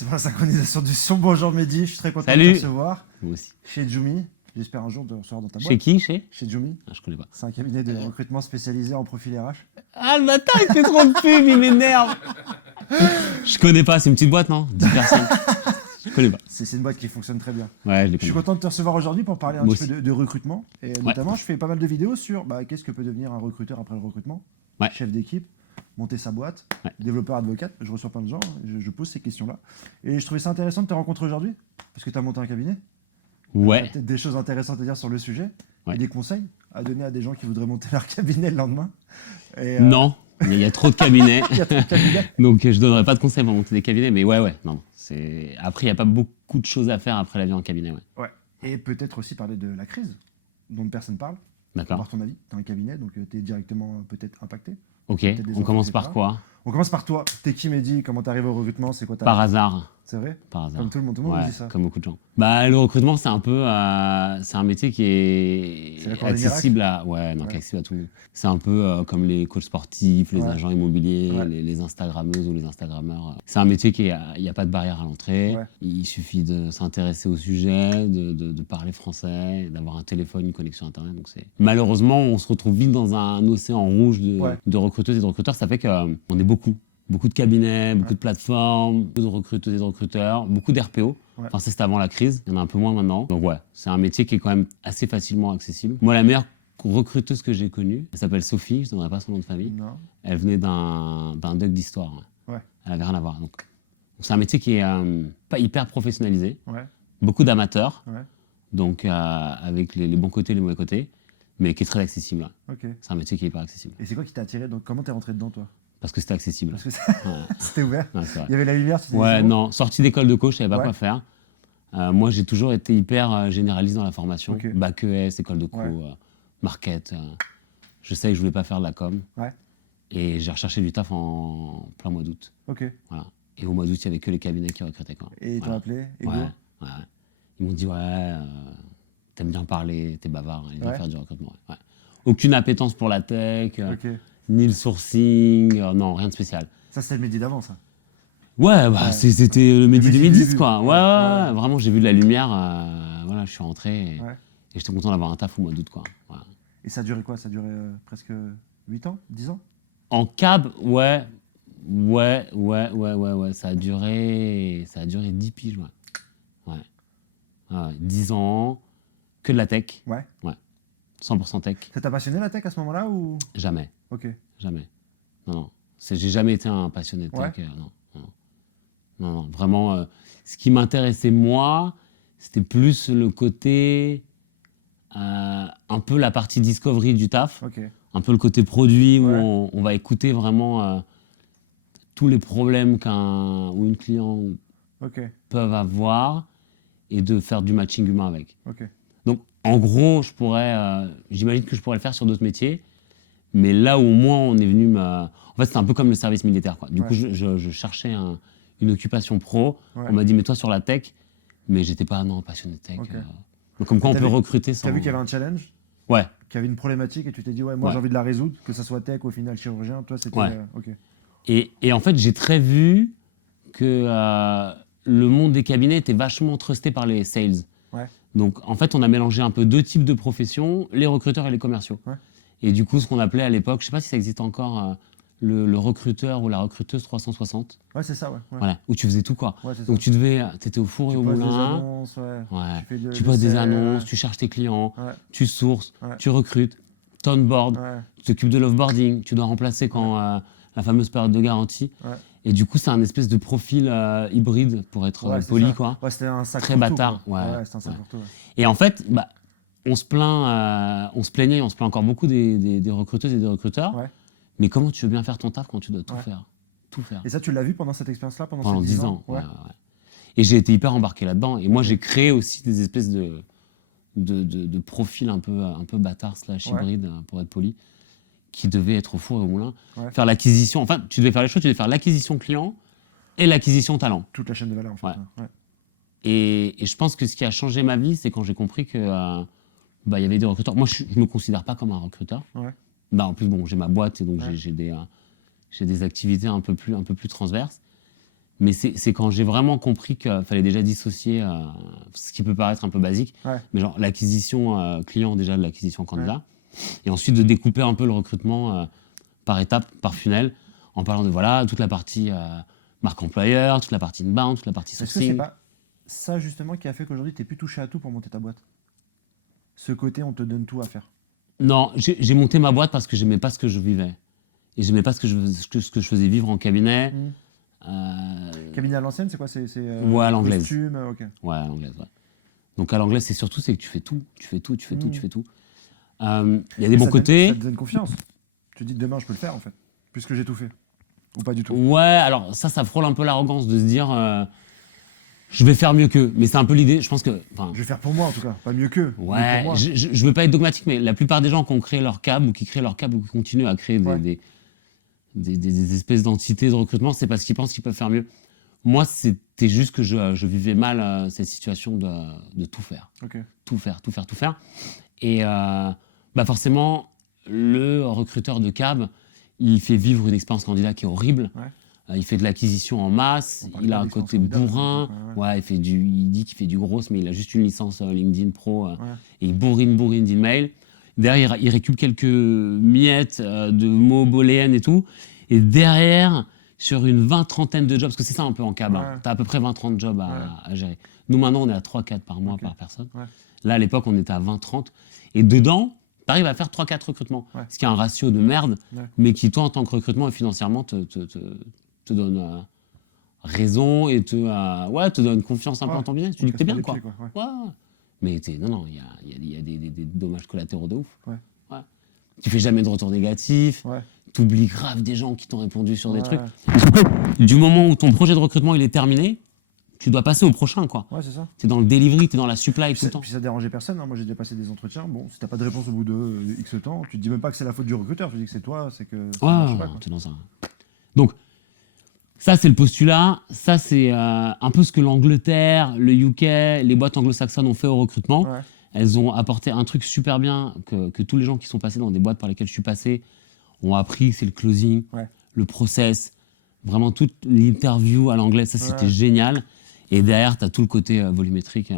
C'est pour la synchronisation du son. Bonjour Mehdi, je suis très content de Salut. te recevoir. Moi aussi. Chez Jumi, j'espère un jour de recevoir dans ta boîte. Chez qui? Chez Jumi, Je connais pas. c'est un cabinet de recrutement spécialisé en profil RH. Ah, le bâtard, il fait trop de pub, il m'énerve. Je connais pas, c'est une petite boîte, non? 10 personnes. Je connais pas. C'est une boîte qui fonctionne très bien. Ouais, je les Je suis connais. content de te recevoir aujourd'hui pour parler un Moi petit peu de recrutement. Et notamment, je fais pas mal de vidéos sur qu'est-ce que peut devenir un recruteur après le recrutement. Ouais. Chef d'équipe, monter sa boîte, Ouais. développeur advocate. Je reçois plein de gens, je pose ces questions-là. Et je trouvais ça intéressant de te rencontrer aujourd'hui, parce que tu as monté un cabinet. Tu as Ouais. peut-être des choses intéressantes à dire sur le sujet, Ouais. et des conseils à donner à des gens qui voudraient monter leur cabinet le lendemain. Et, Non, il y a trop de cabinets. il y a trop de cabinets. Donc, je donnerai pas de conseils pour monter des cabinets, mais ouais. Non. Après, il n'y a pas beaucoup de choses à faire après la vie en cabinet, ouais. Ouais. Et peut-être aussi parler de la crise, dont personne parle. D'accord. Par ton avis, tu as un cabinet, donc tu es directement peut-être impacté. Ok, Peut-être des on commence enfants, par etc. quoi? On commence par toi. T'es qui, Mehdi? Comment t'arrives au recrutement? C'est quoi ta... Par hasard. C'est vrai? Par hasard. Comme tout le monde me Ouais, dit ça. comme beaucoup de gens. Bah, le recrutement, c'est un peu, c'est un métier qui C'est la est cour des accessible à, qui est accessible à tout le monde. C'est un peu comme les coachs sportifs, les Ouais. agents immobiliers, Ouais. les Instagrammeuses ou les Instagrammeurs. C'est un métier qui il n'y a pas de barrière à l'entrée. Ouais. Il suffit de s'intéresser au sujet, de parler français, d'avoir un téléphone, une connexion internet. Donc malheureusement, on se retrouve vite dans un océan rouge Ouais. de recruteuses et de recruteurs. Ça fait qu'on est beaucoup. Beaucoup de cabinets, beaucoup de plateformes, beaucoup de recruteuses et de recruteurs, beaucoup d'RPO. Ouais. Enfin, ça, c'était avant la crise. Il y en a un peu moins maintenant. Donc, ouais, c'est un métier qui est quand même assez facilement accessible. Moi, la meilleure recruteuse que j'ai connue, elle s'appelle Sophie, je ne donnerai pas son nom de famille. Non. Elle venait d'un doc d'histoire. Ouais. Elle n'avait rien à voir. Donc, c'est un métier qui est pas hyper professionnalisé. Ouais. Beaucoup d'amateurs. Ouais. Donc, avec les bons côtés et les mauvais côtés. Mais qui est très accessible. Ok. C'est un métier qui est hyper accessible. Et c'est quoi qui t'a attiré? Donc, comment t'es rentré dedans, toi? Parce que c'était accessible. Parce que Ouais. c'était ouvert. Ouais, c'est vrai. Il y avait la lumière, tu t'es dit, Ouais, c'est bon. non, sortie d'école de coach, je savais pas Ouais. quoi faire. Moi, j'ai toujours été hyper généraliste dans la formation. Ok. Bac ES, école de co, Ouais. market. Je savais que je voulais pas faire de la com. Ouais. Et j'ai recherché du taf en plein mois d'août. Ok. Voilà. Et au mois d'août, il y avait que les cabinets qui recrutaient. Quoi. Et ils t'ont Voilà. appelé? Et go? Ouais. Ils m'ont dit, t'aimes bien parler, t'es bavard, allez, viens Ouais. faire du recrutement. Ouais. Aucune appétence pour la tech, Ok. ni le sourcing, non, rien de spécial. Ça, c'était le Mehdi d'avant, ça. Ouais, Ouais. c'était le Mehdi Mehdi 2010, début. quoi. Ouais, Ouais, ouais. vraiment, j'ai vu de la lumière. Voilà, je suis rentré et Ouais. j'étais content d'avoir un taf au mois d'août, quoi. Voilà. Et ça a duré quoi? Ça a duré presque 8 ans? 10 ans? En cab, ouais. Ça a duré 10 piges, ouais. 10 ans, que de la tech. Ouais. 100% tech. Ça t'a passionné, la tech, à ce moment-là, ou? Jamais. Ok. Jamais. Non. J'ai jamais été un passionné de tech. Ouais. Non. Vraiment, ce qui m'intéressait, moi, c'était plus le côté, un peu la partie discovery du taf, Ok. un peu le côté produit où Ouais. on va écouter vraiment tous les problèmes qu'un ou une client Ok. peuvent avoir et de faire du matching humain avec. Ok. Donc, en gros, j'imagine que je pourrais le faire sur d'autres métiers, mais là où moi, on est venu En fait, c'est un peu comme le service militaire, quoi. Du Ouais. coup, je cherchais une occupation pro. Ouais. On m'a dit, mets-toi sur la tech, mais j'étais pas passionné de tech. Ok. Donc, comme quoi, on T'as peut vu- recruter sans... T'as vu qu'il y avait un challenge? Ouais, Qu'il y avait une problématique et tu t'es dit, ouais, moi Ouais. j'ai envie de la résoudre, que ça soit tech ou au final chirurgien, toi c'était. Ouais. Ok. et en fait, j'ai très vu que le monde des cabinets était vachement trusté par les sales. Ouais. Donc, en fait, on a mélangé un peu deux types de professions, les recruteurs et les commerciaux. Ouais. Et du coup, ce qu'on appelait à l'époque, je sais pas si ça existe encore, le recruteur ou la recruteuse 360, Ouais, c'est ça, ouais. Ouais, voilà, où tu faisais tout, quoi. ouais c'est ça. Donc, t'étais au four et Tu au poses des moulin, annonces, ouais. ouais. Tu Tu le poses des CR, annonces, tu cherches tes clients, Ouais. tu sources, Ouais. tu recrutes, tu onboard, Ouais. tu t'occupes de l'offboarding, tu dois remplacer quand la fameuse période de garantie. Ouais. Et du coup, c'est un espèce de profil hybride, pour être Ouais, c'est poli, ça. quoi. Ouais, c'était un sac Très pour tout, bâtard, quoi. ouais, C'était un sac ouais. pour tout. Ouais. Et en fait, on se plaignait, et on se plaint encore beaucoup des recruteuses et des recruteurs. Ouais. Mais comment tu veux bien faire ton taf quand tu dois tout Ouais. faire? Tout faire. Et ça, tu l'as vu pendant cette expérience-là, pendant Pendant ces 10 ans. Ouais. Ouais. Et j'ai été hyper embarqué là-dedans. Et moi, j'ai créé aussi des espèces de profils un peu bâtards / Ouais. hybrides, pour être poli, qui devaient être au four et au moulin. Ouais. Faire l'acquisition. Enfin, tu devais faire les choses, tu devais faire l'acquisition client et l'acquisition talent. Toute la chaîne de valeur, en fait. Ouais. Ouais. Et je pense que ce qui a changé ma vie, c'est quand j'ai compris que il y avait des recruteurs. Moi, je me considère pas comme un recruteur. Ouais. En plus, bon, j'ai ma boîte et donc Ouais. j'ai des activités un peu plus transverses. Mais c'est quand j'ai vraiment compris qu'il fallait déjà dissocier ce qui peut paraître un peu basique, mais genre l'acquisition client, déjà de l'acquisition candidat, et ensuite de découper un peu le recrutement par étape, par funnel, en parlant de voilà, toute la partie marque employeur, toute la partie inbound, toute la partie Est-ce que sourcing. c'est pas ça justement qui a fait qu'aujourd'hui tu es plus touché à tout pour monter ta boîte? Ce côté, on te donne tout à faire. Non, j'ai monté ma boîte parce que j'aimais pas ce que je vivais. Et j'aimais pas ce que je faisais vivre en cabinet. Cabinet à l'ancienne, c'est quoi? C'est Ouais, à l'anglaise. costume, ok. Ouais, à l'anglaise, ouais. Donc à l'anglaise, c'est surtout c'est que tu fais tout. Tu fais tout. Il y a des bons côtés. Ça te donne confiance. Tu te dis demain je peux le faire en fait, puisque j'ai tout fait. Ou pas du tout. Ouais, alors ça frôle un peu l'arrogance de se dire je vais faire mieux qu'eux. Mais c'est un peu l'idée, je pense que... Je vais faire pour moi en tout cas, pas mieux qu'eux. mais Ouais, pour moi. je veux pas être dogmatique, mais la plupart des gens qui ont créé leur cab ou qui créent leur cab ou qui continuent à créer des espèces d'entités de recrutement, c'est parce qu'ils pensent qu'ils peuvent faire mieux. Moi, c'était juste que je vivais mal cette situation de tout faire. Ok. Tout faire. Et forcément, le recruteur de cab, il fait vivre une expérience candidat qui est horrible. Ouais. Il fait de l'acquisition en masse, On parle il pas a un d'expérience côté candidat, bourrin. ouais. Il dit qu'il fait du gros, mais il a juste une licence LinkedIn Pro. Ouais. Et il bourrine d'emails. Derrière, il récupère quelques miettes de mots booléennes et tout. Et derrière, sur une 20-30aine de jobs, parce que c'est ça un peu en cab, tu as à peu près 20-30 jobs à gérer. Nous, maintenant, on est à 3-4 par mois par personne. Ouais. Là, à l'époque, on était à 20-30. Et dedans, tu arrives à faire 3-4 recrutements. Ouais. Ce qui est un ratio de merde, Ouais. mais qui, toi, en tant que recrutement et financièrement, te donne raison et te donne confiance un peu en ton business. Tu dis que t'es bien, quoi. Ouais. Mais non, il y a des dommages collatéraux de ouf. Ouais. Tu fais jamais de retour négatif. Ouais. Tu oublies grave des gens qui t'ont répondu sur des trucs. Du moment où ton projet de recrutement il est terminé, tu dois passer au prochain, quoi. Ouais, c'est ça. T'es dans le delivery, t'es dans la supply tout le temps. Puis ça dérangeait personne. Hein. Moi, j'ai déjà passé des entretiens. Bon, si t'as pas de réponse au bout de X temps, tu te dis même pas que c'est la faute du recruteur. Tu dis que c'est toi, c'est que. Ça marche pas, quoi. T'es dans un. Donc, ça, c'est le postulat. Ça, c'est un peu ce que l'Angleterre, le UK, les boîtes anglo-saxonnes ont fait au recrutement. Ouais. Elles ont apporté un truc super bien que tous les gens qui sont passés dans des boîtes par lesquelles je suis passé ont appris, c'est le closing, le process, vraiment toute l'interview à l'anglais. Ça, c'était génial. Et derrière, tu as tout le côté volumétrique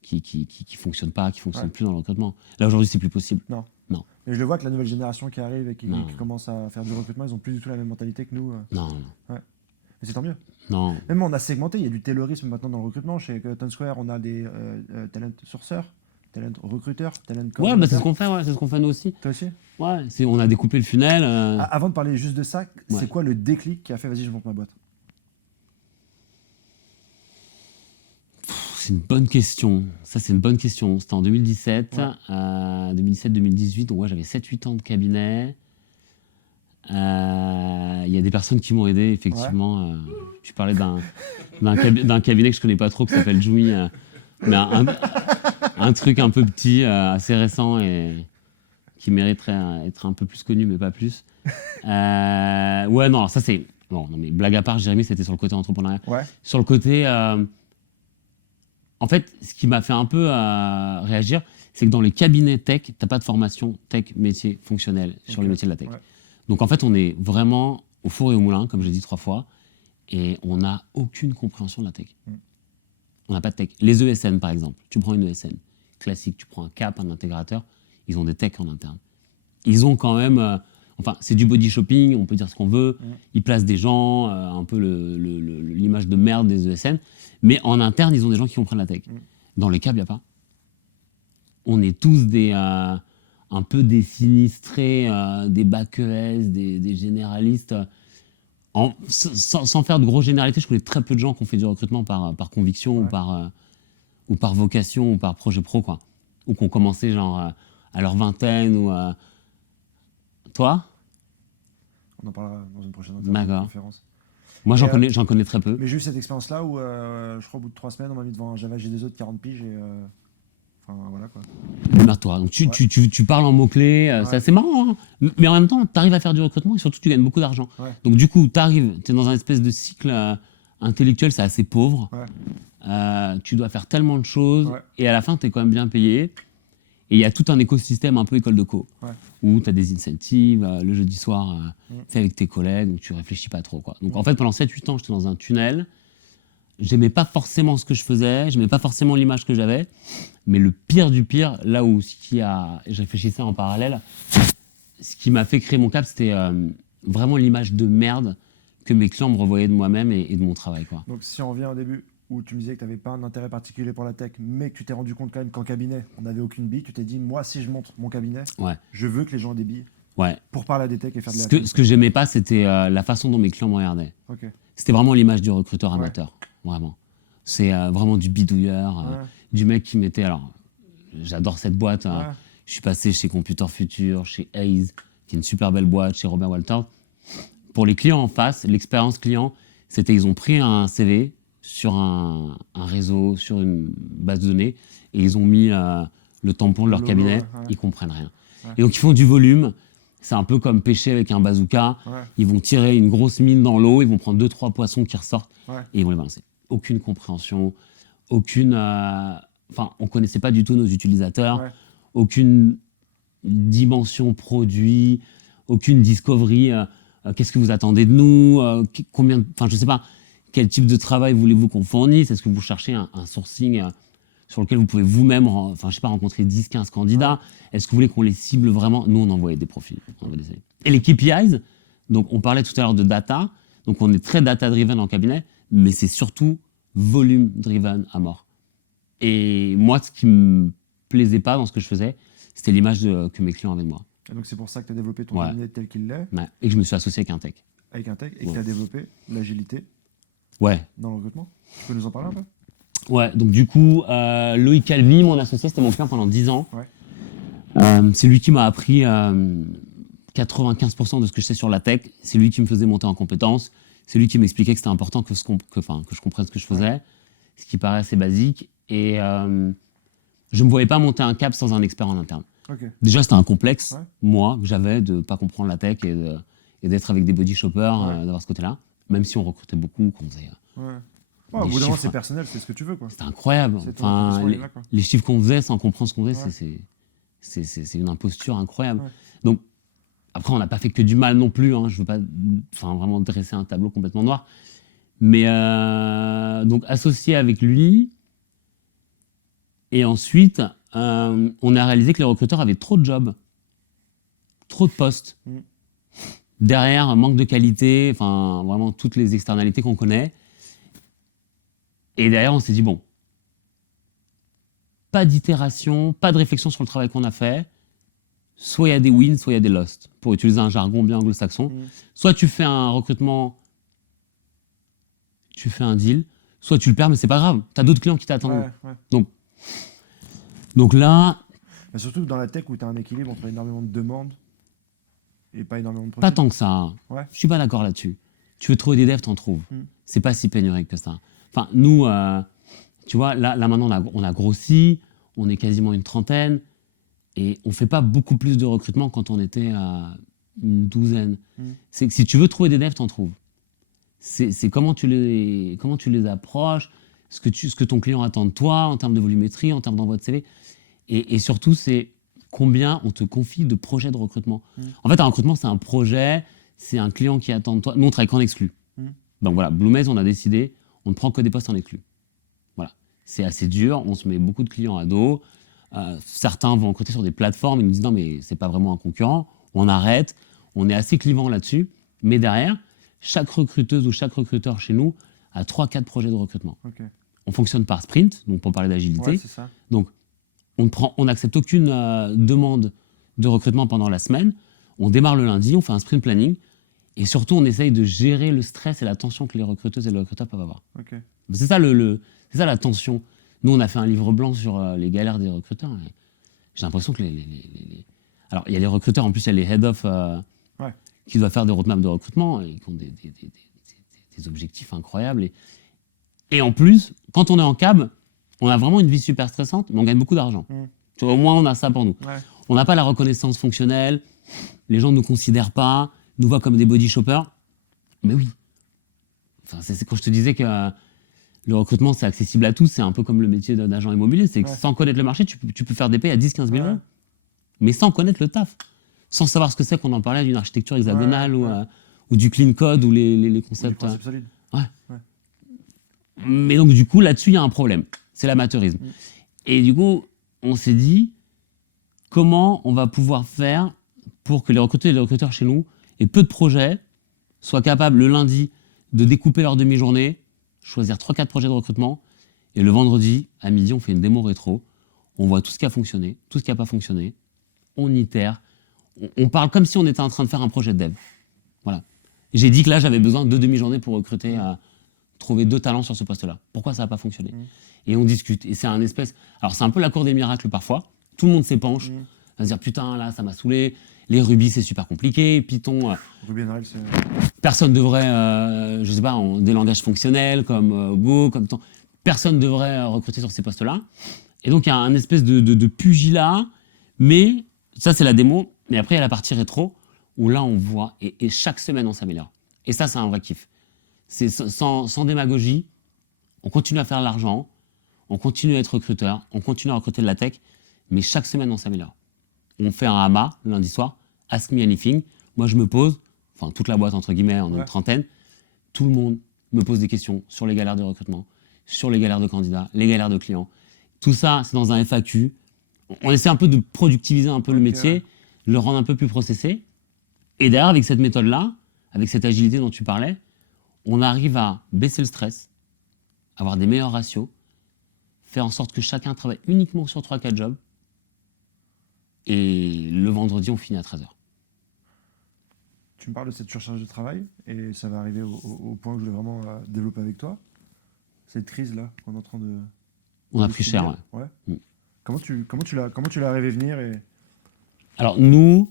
qui fonctionne pas, qui fonctionne plus dans le recrutement. Là, aujourd'hui, c'est plus possible. Non. Non. Et je le vois que la nouvelle génération qui arrive et qui commence à faire du recrutement, ils ont plus du tout la même mentalité que nous. Non. Ouais. Mais c'est tant mieux. Non. Même on a segmenté, il y a du taylorisme maintenant dans le recrutement. Chez Town Square, on a des talent sourceurs, talent recruteurs, talent Ouais, c'est ce qu'on fait, c'est ce qu'on fait nous aussi. Toi aussi? Ouais, on a découpé le funnel. Avant de parler juste de ça, c'est quoi le déclic qui a fait vas-y, je monte ma boîte? C'est une bonne question. Ça, c'est une bonne question. C'était en 2017, 2017-2018. Donc, j'avais 7-8 ans de cabinet. Il y a des personnes qui m'ont aidé, effectivement. Tu parlais d'un cabinet que je connais pas trop, qui s'appelle Joui. Mais un truc un peu petit, assez récent et qui mériterait être un peu plus connu, mais pas plus. Non, ça c'est... Non, mais blague à part, Jérémy, c'était sur le côté entrepreneuriat. Sur le côté... En fait, ce qui m'a fait un peu réagir, c'est que dans les cabinets tech, tu n'as pas de formation tech, métier, fonctionnel sur les métiers de la tech. Donc en fait, on est vraiment au four et au moulin, comme j'ai dit 3 fois, et on n'a aucune compréhension de la tech. On n'a pas de tech. Les ESN, par exemple, tu prends une ESN classique, tu prends un Cap, un intégrateur, ils ont des techs en interne. Ils ont quand même... c'est du body shopping, on peut dire ce qu'on veut. Ils placent des gens, un peu l'image de merde des ESN. Mais en interne, ils ont des gens qui comprennent la tech. Dans les câbles, il n'y a pas. On est tous un peu des sinistrés, des bacs ES, des généralistes. Sans faire de grosses généralités, je connais très peu de gens qui ont fait du recrutement par conviction ou par vocation ou par projet pro, quoi. Ou qui ont commencé genre à leur vingtaine ou... Toi? On en parlera dans une prochaine conférence. Moi, j'en connais très peu. Mais j'ai eu cette expérience-là où, je crois, au bout de 3 semaines, on m'a mis devant un Java J2E de 40 piges et... voilà, quoi. Démerde-toi. Donc, tu parles en mots-clés, c'est assez marrant, hein. Mais en même temps, tu arrives à faire du recrutement et surtout, tu gagnes beaucoup d'argent. Donc, du coup, tu es dans un espèce de cycle intellectuel, c'est assez pauvre. Tu dois faire tellement de choses et à la fin, tu es quand même bien payé. Et il y a tout un écosystème un peu école de co, Ouais. où tu as des incentives, le jeudi soir, fait avec tes collègues, donc tu réfléchis pas trop, quoi. Donc en fait, pendant 7-8 ans, j'étais dans un tunnel. J'aimais pas forcément ce que je faisais, j'aimais pas forcément l'image que j'avais, mais le pire du pire, là où je réfléchissais en parallèle, ce qui m'a fait créer mon cap, c'était vraiment l'image de merde que mes clients me revoyaient de moi-même et de mon travail, quoi. Donc si on revient au début où tu me disais que tu n'avais pas un intérêt particulier pour la tech, mais que tu t'es rendu compte quand même qu'en cabinet, on n'avait aucune bille, tu t'es dit, moi, si je monte mon cabinet, Ouais, je veux que les gens aient des billes ouais. pour parler à des techs et faire de la Ce que j'aimais pas, c'était la façon dont mes clients me regardaient. Ok. C'était vraiment l'image du recruteur Ouais. amateur, vraiment. C'est vraiment du bidouilleur, Ouais. du mec qui mettait... Alors, j'adore cette boîte. Ouais. Je suis passé chez Computer Future, chez Hayes, qui est une super belle boîte, chez Robert Walters. Pour les clients en face, l'expérience client, c'était ils ont pris un CV sur un réseau, sur une base de données, et ils ont mis le tampon de leur logo, cabinet, ouais. ils comprennent rien. Ouais. Et donc ils font du volume, c'est un peu comme pêcher avec un bazooka, Ouais. ils vont tirer une grosse mine dans l'eau, ils vont prendre 2-3 poissons qui ressortent, Ouais. et ils vont les balancer. Aucune compréhension, aucune... Enfin, on connaissait pas du tout nos utilisateurs, Ouais. aucune dimension produit, aucune discovery. Qu'est-ce que vous attendez de nous, combien, enfin, je sais pas, quel type de travail voulez-vous qu'on fournisse? Est-ce que vous cherchez un sourcing sur lequel vous pouvez vous-même, enfin, je sais pas, rencontrer 10-15 candidats? Est-ce que vous voulez qu'on les cible vraiment? Nous, on envoyait des profils. Et les KPIs, donc on parlait tout à l'heure de data, donc on est très data-driven en cabinet, mais c'est surtout volume-driven à mort. Et moi, ce qui me plaisait pas dans ce que je faisais, c'était l'image que mes clients avaient de moi. Et donc c'est pour ça que tu as développé ton Ouais. cabinet tel qu'il l'est, Ouais. Et que je me suis associé avec un tech. avec un tech, et que Ouais. tu as développé l'agilité Ouais. dans le recrutement. Tu peux nous en parler un peu? Ouais, donc du coup, Loïc Calvi, mon associé, c'était mon client pendant 10 ans. Ouais. C'est lui qui m'a appris 95% de ce que je sais sur la tech. C'est lui qui me faisait monter en compétences. C'est lui qui m'expliquait que c'était important que je comprenne ce que je faisais, ce qui paraît assez basique. Et je ne me voyais pas monter un cap sans un expert en interne. Ok. Déjà, c'était un complexe, Ouais. moi, que j'avais de ne pas comprendre la tech et d'être avec des body shoppers, Ouais. d'avoir ce côté-là. Même si on recrutait beaucoup, qu'on faisait... Ouais. Ouais, au Des bout d'un moment, chiffres. c'est personnel, c'est ce que tu veux, quoi. C'était incroyable. C'est ton Enfin, investissement, il est là, quoi. les chiffres qu'on faisait sans comprendre ce qu'on faisait, Ouais. c'est une imposture incroyable. Ouais. Donc, après, on n'a pas fait que du mal non plus. Hein. Je ne veux pas vraiment dresser un tableau complètement noir. Mais donc, associé avec lui. Et ensuite, on a réalisé que les recruteurs avaient trop de jobs, trop de postes. Mm. Derrière, un manque de qualité, enfin, vraiment toutes les externalités qu'on connaît. Et derrière, on s'est dit, bon, pas d'itération, pas de réflexion sur le travail qu'on a fait. Soit il y a des wins, soit il y a des lost, pour utiliser un jargon bien anglo-saxon. Mm. Soit tu fais un recrutement, tu fais un deal, soit tu le perds, mais c'est pas grave. Tu as d'autres clients qui t'attendent. Ouais, ouais. Donc là, Mais surtout dans la tech où tu as un équilibre entre énormément de demandes et pas énormément de pas profils. tant que ça. Hein. Ouais. Je suis pas d'accord là-dessus. Tu veux trouver des devs, t'en trouves. Mm. C'est pas si pénurique que ça. Enfin, nous, tu vois, là maintenant, on a grossi, on est quasiment une trentaine, et on fait pas beaucoup plus de recrutement quand on était à une douzaine. Mm. C'est que si tu veux trouver des devs, t'en trouves. C'est comment tu les approches, ce que ton client attend de toi en termes de volumétrie, en termes d'envoi de CV. Et surtout, c'est combien on te confie de projets de recrutement. Mm. En fait, un recrutement, c'est un projet, c'est un client qui attend de toi. Nous, on travaille qu'en exclu. Mm. Donc voilà, Bluemaze, on a décidé, on ne prend que des postes en exclu. Voilà. C'est assez dur, on se met beaucoup de clients à dos. Certains vont recruter sur des plateformes, ils nous disent non, mais c'est pas vraiment un concurrent. On arrête, on est assez clivant là-dessus. Mais derrière, chaque recruteuse ou chaque recruteur chez nous a 3-4 projets de recrutement. Ok. On fonctionne par sprint, donc pour parler d'agilité. Ouais, c'est ça. Donc, on n'accepte aucune demande de recrutement pendant la semaine. On démarre le lundi, on fait un sprint planning. Et surtout, on essaye de gérer le stress et la tension que les recruteuses et les recruteurs peuvent avoir. Ok. C'est ça, c'est ça la tension. Nous, on a fait un livre blanc sur les galères des recruteurs. Et j'ai l'impression que Alors, il y a les recruteurs, en plus, il y a les head of qui doivent faire des roadmaps de recrutement et qui ont des objectifs incroyables. Et en plus, quand on est en cab, on a vraiment une vie super stressante, mais on gagne beaucoup d'argent. Mm. Tu vois, au moins, on a ça pour nous. Ouais. On n'a pas la reconnaissance fonctionnelle, les gens ne nous considèrent pas, nous voient comme des body shoppers. Mais oui. Enfin, c'est quand je te disais que Le recrutement, c'est accessible à tous. C'est un peu comme le métier d'agent immobilier. C'est que sans connaître le marché, tu peux faire des payes à 10-15 000 euros. Mais sans connaître le taf. Sans savoir ce que c'est qu'on en parlait d'une architecture hexagonale ou du clean code ou les concepts. Ou du principe solide. Mais donc, du coup, là-dessus, il y a un problème. C'est l'amateurisme. Et du coup, on s'est dit, comment on va pouvoir faire pour que les recruteurs et les recruteurs chez nous aient peu de projets, soient capables le lundi de découper leur demi-journée, choisir 3-4 projets de recrutement, et le vendredi, à midi, on fait une démo rétro, on voit tout ce qui a fonctionné, tout ce qui n'a pas fonctionné, on itère, on parle comme si on était en train de faire un projet de dev. Voilà. J'ai dit que là, j'avais besoin de 2 demi-journées pour recruter, trouver 2 talents sur ce poste-là. Pourquoi ça n'a pas fonctionné? Et on discute. Et c'est un espèce... Alors, c'est un peu la cour des miracles parfois. Tout le monde s'épanche. On va se dire, putain, là, ça m'a saoulé. Les Ruby, c'est super compliqué. Python... Ruby on Rails, personne devrait, je sais pas, des langages fonctionnels comme Go, comme Python. Personne devrait recruter sur ces postes-là. Et donc, il y a un espèce de pugilat. Mais ça, c'est la démo. Mais après, il y a la partie rétro où là, on voit. Et chaque semaine, on s'améliore. Et ça, c'est un vrai kiff. C'est sans démagogie. On continue à faire de l'argent. On continue à être recruteur, on continue à recruter de la tech, mais chaque semaine, on s'améliore. On fait un hama lundi soir, Ask Me Anything. Moi, je me pose, enfin, toute la boîte, entre guillemets, on est une trentaine. Tout le monde me pose des questions sur les galères de recrutement, sur les galères de candidats, les galères de clients. Tout ça, c'est dans un FAQ. On essaie un peu de productiviser un peu le métier, le rendre un peu plus processé. Et d'ailleurs, avec cette méthode-là, avec cette agilité dont tu parlais, on arrive à baisser le stress, avoir des meilleurs ratios, faire en sorte que chacun travaille uniquement sur 3-4 jobs. Et le vendredi, on finit à 13h. Tu me parles de cette surcharge de travail, et ça va arriver au point que je voulais vraiment développer avec toi. Cette crise-là qu'on est en train de... On a pris cher, ouais. Comment tu l'as rêvé venir Alors, nous,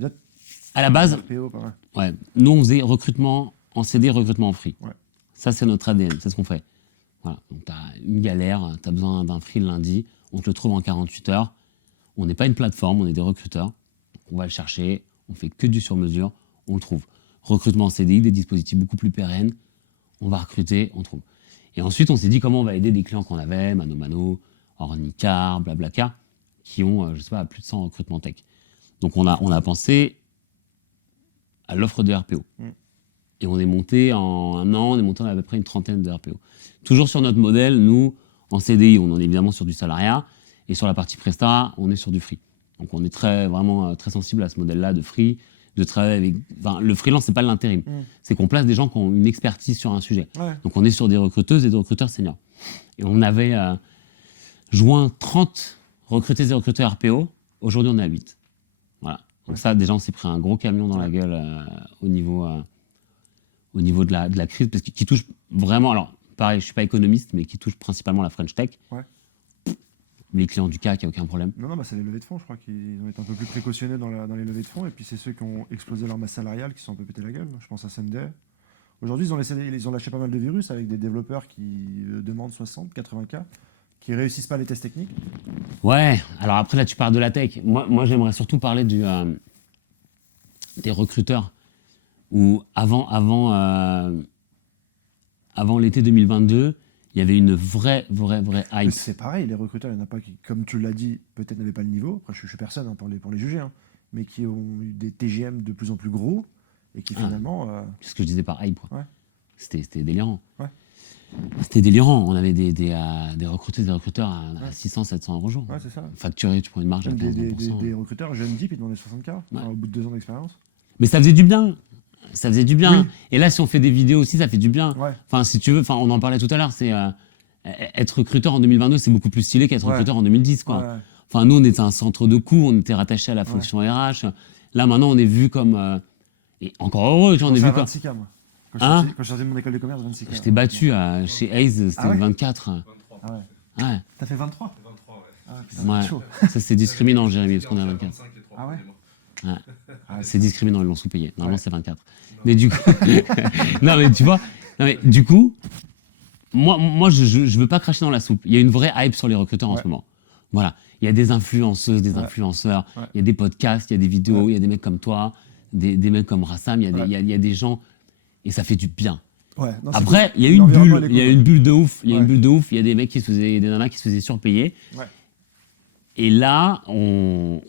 Vous êtes à la base, RPO, pas mal. nous, on faisait recrutement en CD, recrutement en free. Ouais. Ça, c'est notre ADN, c'est ce qu'on fait. Voilà. Donc, tu as une galère, tu as besoin d'un free le lundi, on te le trouve en 48 heures. On n'est pas une plateforme, on est des recruteurs. Donc, on va le chercher, on fait que du sur-mesure, on le trouve. Recrutement en CDI, des dispositifs beaucoup plus pérennes, on va recruter, on trouve. Et ensuite, on s'est dit comment on va aider des clients qu'on avait, Mano Mano, Ornicar, Blablacar, qui ont, je sais pas, plus de 100 recrutements tech. Donc, on a pensé à l'offre de RPO. Et on est monté en un an, on est monté à peu près une trentaine de RPO. Toujours sur notre modèle, nous, en CDI, on en est évidemment sur du salariat, et sur la partie Presta, on est sur du free. Donc on est vraiment très sensible à ce modèle-là de free, de travailler avec... Enfin, le freelance, c'est pas l'intérim. C'est qu'on place des gens qui ont une expertise sur un sujet. Donc on est sur des recruteuses et des recruteurs seniors. Et on avait joint 30 recruteuses et recruteurs RPO. Aujourd'hui, on est à 8. Voilà. Donc ça, déjà, on s'est pris un gros camion dans la gueule au niveau de la crise, parce qui touche vraiment... Alors, pareil, je ne suis pas économiste, mais qui touche principalement la French Tech. Les clients du CAC, il n'y a aucun problème. Non, c'est les levées de fonds, je crois qu'ils ont été un peu plus précautionnés dans les levées de fonds, et puis c'est ceux qui ont explosé leur masse salariale qui se sont un peu pété la gueule. Je pense à Sunday. Aujourd'hui, ils ont lâché pas mal de virus avec des développeurs qui demandent 60, 80K, qui réussissent pas les tests techniques. Ouais, alors après là, tu parles de la tech. Moi j'aimerais surtout parler des recruteurs, où avant l'été 2022, il y avait une vraie hype. C'est pareil, les recruteurs, il n'y en a pas qui, comme tu l'as dit, peut-être n'avaient pas le niveau. Après, je suis personne pour les juger, mais qui ont eu des TGM de plus en plus gros et qui finalement. C'est ce que je disais par hype, quoi. C'était délirant. C'était délirant. On avait des recruteuses et des recruteurs à 600, 700 euros jour. C'est ça. Facturé, tu prends une marge à 15%. Des recruteurs jeunes deep, ils demandaient 60K au bout de 2 ans d'expérience. Mais ça faisait du bien. Ça faisait du bien. Et là, si on fait des vidéos aussi, ça fait du bien. Enfin, si tu veux, on en parlait tout à l'heure, c'est être recruteur en 2022, c'est beaucoup plus stylé qu'être recruteur en 2010, quoi. Enfin, nous, on était un centre de coût, on était rattaché à la fonction RH. Là, maintenant, on est vu comme... et encore heureux, tu vois, on est vu comme... 26K, moi. Quand je sortais de mon école de commerce, 26K. Je t'ai battu chez Hayes, c'était 24. 23. Ah ouais. T'as fait 23 23, ouais. Ah putain, c'est chaud. Ça, c'est discriminant, Jérémy, parce qu'on est à 24. 25 les 3 Ah ouais. premiers mois. C'est discriminant, ils l'ont sous-payé. Normalement, c'est 24. Mais du coup... non, mais tu vois, du coup, moi je veux pas cracher dans la soupe. Il y a une vraie hype sur les recruteurs en ce moment. Voilà. Il y a des influenceuses, des influenceurs, il y a des podcasts, il y a des vidéos, il y a des mecs comme toi, des mecs comme Rassam, il y a des gens... Et ça fait du bien. Ouais, non, c'est Après, cool. il y a une L'environnement, bulle, elle est il y a cool. une bulle de ouf, il y a une Ouais. bulle de ouf, il y a des mecs des nanas qui se faisaient surpayer. Ouais. Et là, on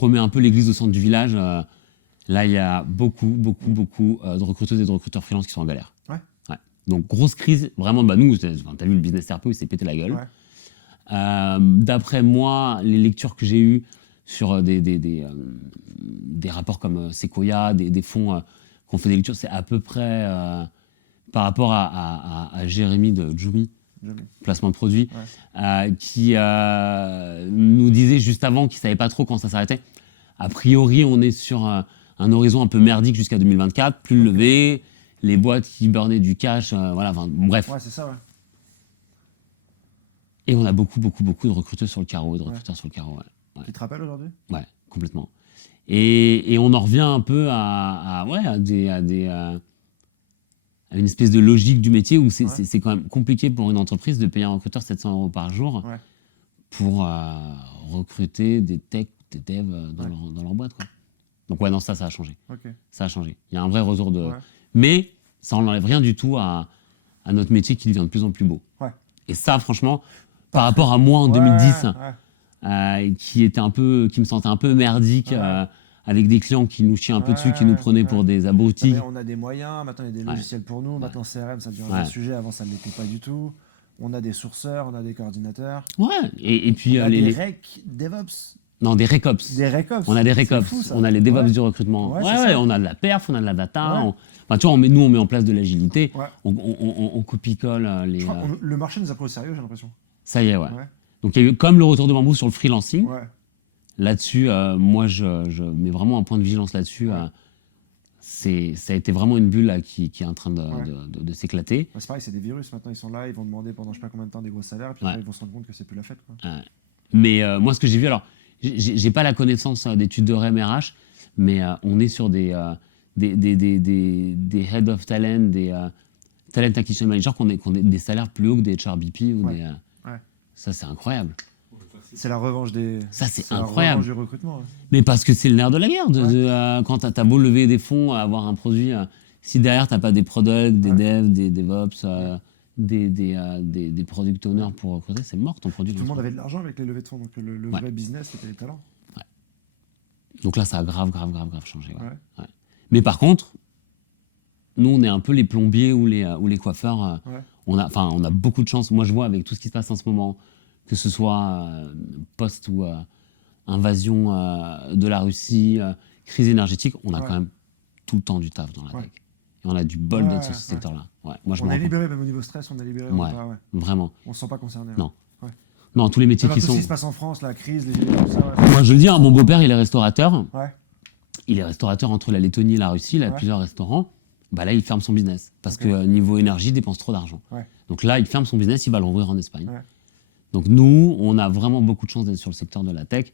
remet un peu l'église au centre du village. Là, il y a beaucoup de recruteuses et de recruteurs freelance qui sont en galère. Ouais. Ouais. Donc, grosse crise. Vraiment, bah, nous, t'as vu le business RPO, il s'est pété la gueule. Ouais. D'après moi, les lectures que j'ai eues sur des rapports comme Sequoia, des fonds qui ont fait des lectures, c'est à peu près par rapport à Jérémy de Jumi, Jamais. placement de produits, Ouais. qui nous disait juste avant qu'il ne savait pas trop quand ça s'arrêtait. A priori, on est sur un horizon un peu merdique jusqu'à 2024, plus levé, les boîtes qui burnaient du cash, voilà, enfin, bref. Ouais, c'est ça, ouais. Et on a beaucoup de recruteurs sur le carreau, de recruteurs sur le carreau. Ouais. Qui te rappelle aujourd'hui? Ouais, complètement. Et on en revient un peu à une espèce de logique du métier où c'est quand même compliqué pour une entreprise de payer un recruteur 700 € par jour pour recruter des techs, des devs dans leur boîte, quoi. Donc ouais, non, ça a changé. Ok. Ça a changé. Il y a un vrai retour de... Ouais. Mais ça n'enlève rien du tout à notre métier qui devient de plus en plus beau. Ouais. Et ça, franchement, par rapport à moi en 2010, Ouais. qui me sentait un peu merdique, avec des clients qui nous chiaient un peu dessus, qui nous prenaient pour des abrutis. On a des moyens, maintenant il y a des logiciels pour nous, maintenant CRM ça devient un vrai sujet, avant ça ne l'était pas du tout. On a des sourceurs, on a des coordinateurs. Ouais, et puis on a des rec DevOps. Non, des RecOps. Des RecOps. On a des RecOps. Fou, on a les DevOps ouais. du recrutement. Ouais, on a de la perf, on a de la data. Ouais. Enfin, tu vois, nous, on met en place de l'agilité. Ouais. On copie-colle les... Je crois le marché nous a pris au sérieux, j'ai l'impression. Ça y est, ouais. Donc, il y a eu comme le retour de Bambou sur le freelancing. Ouais. Là-dessus, moi, je mets vraiment un point de vigilance là-dessus. Ça a été vraiment une bulle là, qui est en train de s'éclater. C'est pareil, c'est des virus. Maintenant, ils sont là, ils vont demander pendant je sais pas combien de temps des gros salaires, puis après, ils vont se rendre compte que c'est plus la fête, quoi. Mais moi, ce que j'ai vu, alors, j'ai pas la connaissance d'études de REM RH, mais on est sur des head of talent, des talent acquisition managers qui ont des salaires plus hauts que des HRBP ou des... Ça, c'est incroyable. C'est la revanche des... Ça, c'est la incroyable. revanche du recrutement. Ouais. Mais parce que c'est le nerf de la guerre. Quand t'as beau lever des fonds, avoir un produit, si derrière t'as pas des products, des devs, des DevOps, des product owners pour recruter, c'est mort ton produit. Tout le monde avait de l'argent avec les levées de fonds, donc le vrai business, c'était les talents. Ouais. Donc là, ça a grave changé. Ouais. Mais par contre, nous, on est un peu les plombiers ou les coiffeurs. On a beaucoup de chance. Moi, je vois avec tout ce qui se passe en ce moment, que ce soit post ou invasion de la Russie, crise énergétique, on a quand même tout le temps du taf dans la tech. Et on a du bol d'être sur ce secteur-là. Ouais. Moi, on est libéré, même au niveau stress, on est libéré. Vraiment. On ne se sent pas concerné. Non. Non, tous les métiers qui sont... Tout ce qui se passe en France, la crise, les gilets, tout ça. Moi, je le dis, mon beau-père, il est restaurateur. Ouais. Il est restaurateur entre la Lettonie et la Russie, il a plusieurs restaurants. Bah là, il ferme son business parce que niveau énergie, il dépense trop d'argent. Donc là, il ferme son business, il va le rouvrir en Espagne. Donc nous, on a vraiment beaucoup de chance d'être sur le secteur de la tech,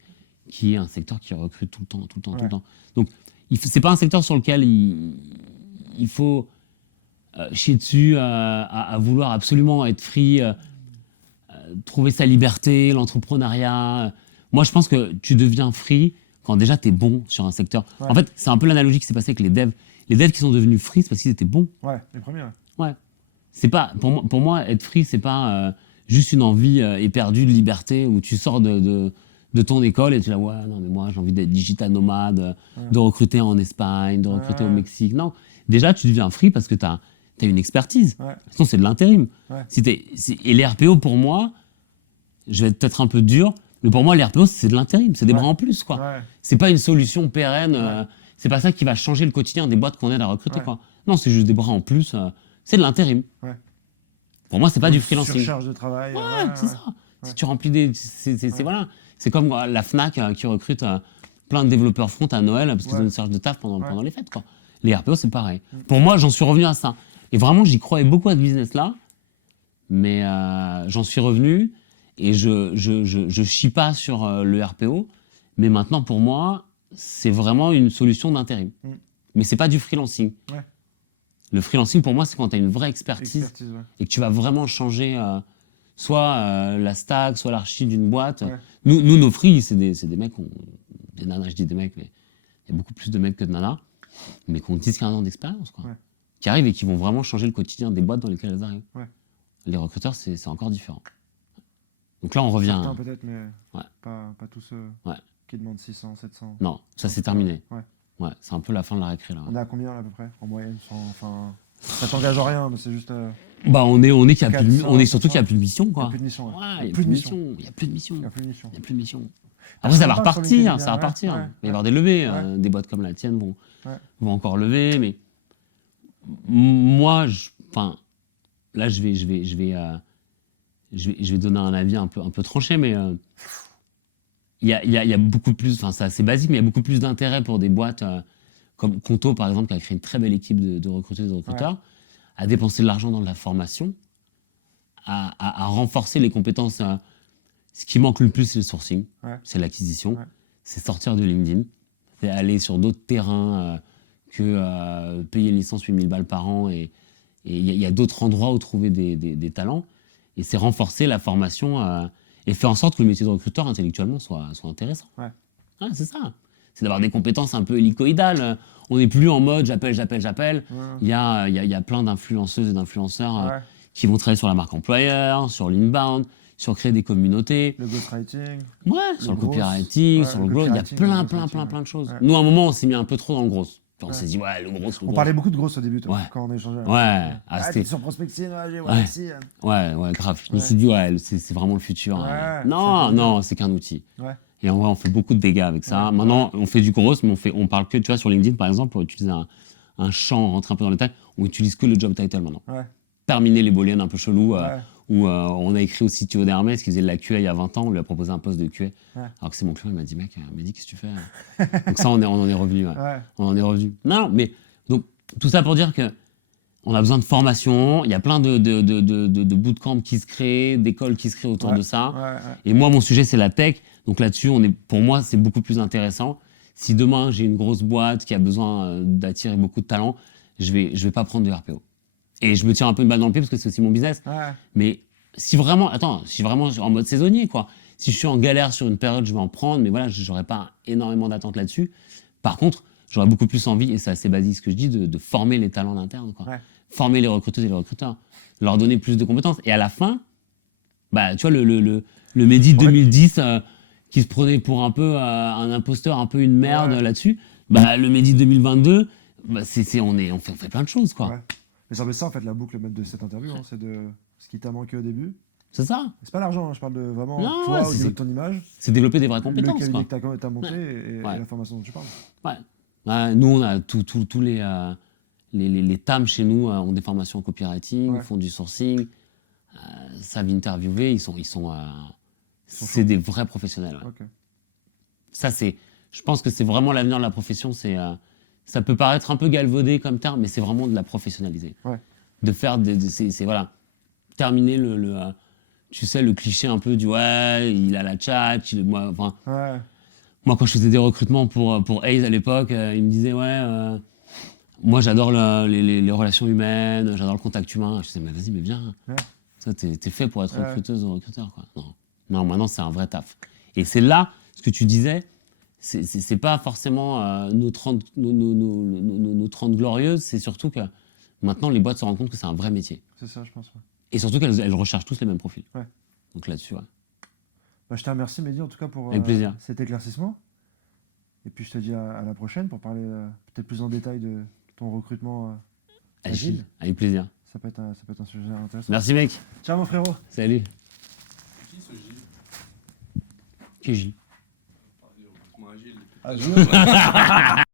qui est un secteur qui recrute tout le temps. Donc, c'est pas un secteur sur lequel il faut chier dessus à vouloir absolument être free, trouver sa liberté, l'entrepreneuriat. Moi, je pense que tu deviens free quand déjà tu es bon sur un secteur. En fait, c'est un peu l'analogie qui s'est passée avec les devs. Les devs qui sont devenus free, c'est parce qu'ils étaient bons. Ouais, les premiers. Ouais. C'est pas, pour moi, être free, c'est pas juste une envie éperdue de liberté où tu sors de ton école et tu es là, ouais, non, mais moi, j'ai envie d'être digital nomade, de recruter en Espagne, de recruter au Mexique. Non. Déjà, tu deviens free parce que tu as une expertise. Sinon, c'est de l'intérim. Et les RPO, pour moi, je vais être peut-être un peu dur, mais pour moi, les RPO, c'est de l'intérim. C'est des bras en plus, quoi. C'est pas une solution pérenne. C'est pas ça qui va changer le quotidien des boîtes qu'on aide à recruter, quoi. Non, c'est juste des bras en plus. C'est de l'intérim. Pour moi, c'est pas du freelancing. Surcharge de travail. C'est ça. Si tu remplis des... Voilà. C'est comme la Fnac qui recrute plein de développeurs front à Noël parce qu'ils ont une charge de taf pendant les fêtes, quoi. Les RPO, c'est pareil. Pour moi, j'en suis revenu à ça. Et vraiment, j'y croyais beaucoup à ce business-là. Mais j'en suis revenu et je chie pas sur le RPO. Mais maintenant, pour moi, c'est vraiment une solution d'intérim. Mais c'est pas du freelancing. Le freelancing, pour moi, c'est quand tu as une vraie expertise et que tu vas vraiment changer soit la stack, soit l'archi d'une boîte. Nous, nos free, c'est des mecs, des nanas, je dis des mecs, mais il y a beaucoup plus de mecs que de nanas, mais qui ont 10-15 ans d'expérience, quoi. qui arrivent et qui vont vraiment changer le quotidien des boîtes dans lesquelles elles arrivent. Ouais. Les recruteurs, c'est encore différent. Donc là, on revient. Certains peut-être, mais Ouais. pas tous ceux Ouais. qui demandent 600, 700. Non, ça c'est terminé. Ouais. Ouais, c'est un peu la fin de la récré là. On est à combien là, à peu près, en moyenne enfin, ça t'engage en rien, mais c'est juste. Bah on est qu'il y a plus de, 400, on est surtout 500. qu'il y a plus de mission Il n'y quoi. a plus de mission. Ouais, Ouais. il y a plus de mission. Il y a plus de mission. Il n'y a plus de mission. Il y a plus de mission. Ah, Après, ça je va sais pas, sur repartir, LinkedIn, ça va ouais, repartir. ouais, Il va y avoir des levées, des boîtes comme la tienne vont encore lever, mais moi, là, je vais donner un avis un peu tranché, mais il y a beaucoup plus, enfin, c'est assez basique, mais il y a beaucoup plus d'intérêt pour des boîtes comme Conto, par exemple, qui a créé une très belle équipe de recruteuses et de recruteurs, à dépenser de l'argent dans de la formation, à renforcer les compétences. Ce qui manque le plus, c'est le sourcing, c'est l'acquisition, c'est sortir de LinkedIn, c'est aller sur d'autres terrains que payer une licence 8 000 balles par an. Et il y a d'autres endroits où trouver des talents. Et c'est renforcer la formation et faire en sorte que le métier de recruteur intellectuellement soit intéressant. Ouais. C'est ça. C'est d'avoir des compétences un peu hélicoïdales. On n'est plus en mode j'appelle. Ouais. Il y a plein d'influenceuses et d'influenceurs qui vont travailler sur la marque employeur, sur l'inbound, sur créer des communautés. Le ghostwriting. Ouais, sur le copywriting, sur le growth. Il y a plein de choses. Nous, à un moment, on s'est mis un peu trop dans le gros. On s'est dit, le gros. On parlait beaucoup de gros au début, quand on échangeait. C'était sur Prospecting, j'ai ici. Ouais, grave. Je me suis dit, c'est vraiment le futur. Non, c'est qu'un outil. Ouais. Et en vrai, on fait beaucoup de dégâts avec ça. Maintenant, on fait du gros, mais on parle que, tu vois, sur LinkedIn, par exemple, pour utiliser un champ, rentrer un peu dans le détail, on utilise que le job title maintenant. Terminer les booléennes un peu chelous, où on a écrit au CTO d'Hermès qui faisait de la QA il y a 20 ans, on lui a proposé un poste de QA. Alors que c'est mon client, il m'a dit, mec, qu'est-ce que tu fais? Donc ça, on en est revenu. On en est revenu. Non, mais donc, tout ça pour dire que on a besoin de formation, il y a plein de bootcamps qui se créent, d'écoles qui se créent autour de ça. Et moi, mon sujet, c'est la tech. Donc là-dessus, pour moi, c'est beaucoup plus intéressant. Si demain, j'ai une grosse boîte qui a besoin d'attirer beaucoup de talents, je vais pas prendre de RPO. Et je me tire un peu une balle dans le pied parce que c'est aussi mon business. Mais si vraiment en mode saisonnier, quoi. Si je suis en galère sur une période, je vais en prendre, mais voilà, j'aurais pas énormément d'attente là-dessus. Par contre, j'aurais beaucoup plus envie, et c'est assez basique ce que je dis, de former les talents d'interne, quoi. Former les recruteuses et les recruteurs, leur donner plus de compétences. Et à la fin, tu vois, le Mehdi 2010 qui se prenait pour un peu un imposteur, un peu une merde là-dessus, le Mehdi 2022, on fait plein de choses, quoi. Mais ça, en fait, la boucle même de cette interview, c'est de ce qui t'a manqué au début. C'est ça. C'est pas l'argent, je parle de vraiment toi, au niveau de ton image. C'est développer des vraies compétences. Le cabinet que t'as monté et la formation dont tu parles. Nous, on a tous les TAM chez nous ont des formations en copywriting, font du sourcing, savent interviewer, c'est des vrais professionnels. Ça, je pense que c'est vraiment l'avenir de la profession. Ça peut paraître un peu galvaudé comme terme, mais c'est vraiment de la professionnaliser. De faire voilà, terminer tu sais, le cliché un peu du il a la chat, moi, quand je faisais des recrutements pour Hayes à l'époque, il me disait, moi j'adore les relations humaines, j'adore le contact humain. Je disais, mais vas-y, mais viens. Ça, t'es fait pour être recruteuse ou recruteur, quoi. Non, maintenant c'est un vrai taf. Et c'est là, ce que tu disais, c'est pas forcément nos 30 glorieuses, c'est surtout que maintenant les boîtes se rendent compte que c'est un vrai métier. C'est ça, je pense. Et surtout qu'elles recherchent tous les mêmes profils. Donc là-dessus, je te remercie, Mehdi, en tout cas, pour cet éclaircissement. Et puis je te dis à la prochaine pour parler peut-être plus en détail de ton recrutement agile. Avec plaisir. Ça peut être un sujet intéressant. Merci, mec. Ciao, mon frérot. Salut. Qui ce Gilles? Qui est Gilles? Ah, du recrutement agile.